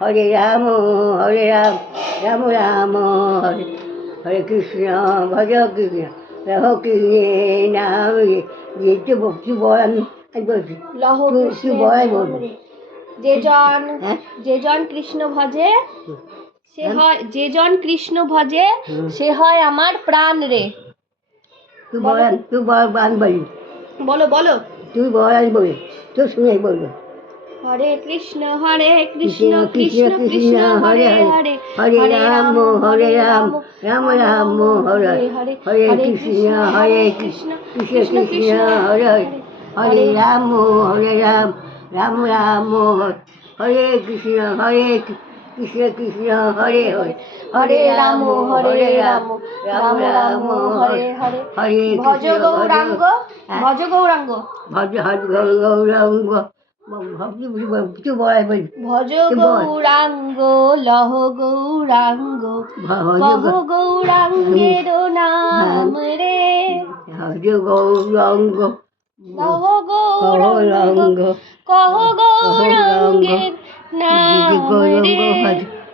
হরে রাম হরে রাম রাম রাম হরে হরে কৃষ্ণ ভজ কৃষ্ণ রহ কৃষ্ণ নাম যেতে ভক্তি বল আমি বলছি লহ তুই কৃষ্ণের বল নাম বলবি রে। যে হ্যাঁ জন কৃষ্ণ ভজে সে হ্যাঁ? হয়, যে জন কৃষ্ণ ভজে সে হয় আমার প্রাণ রে। তুই বল আমি বলি বলো বলো। তুই বল আমি বলি তুই শুনে বলবো হরে কৃষ্ণ কৃষ্ণ কৃষ্ণ কৃষ্ণ হরে হরে হরে হরে রাম রাম রাম হরে হরে কৃষ্ণ কৃষ্ণ কৃষ্ণ হরে হরে হরে রাম রাম রাম হরে কৃষ্ণ কৃষ্ণ হরে হরে হরে রাম রাম রাম হরে হরে হরে ভজ গৌরাঙ্গ ভজ গৌরাঙ্গ ভজ হজ গৌরাঙ্গ তুই বলাই বলি ভজ গৌরাঙ্গ লহ গৌরাঙ্গ কহ গৌরাঙ্গের নাম রে। হজ গৌরাঙ্গ লহ গৌরাঙ্গ কহ গৌরাঙ্গের নাম রে।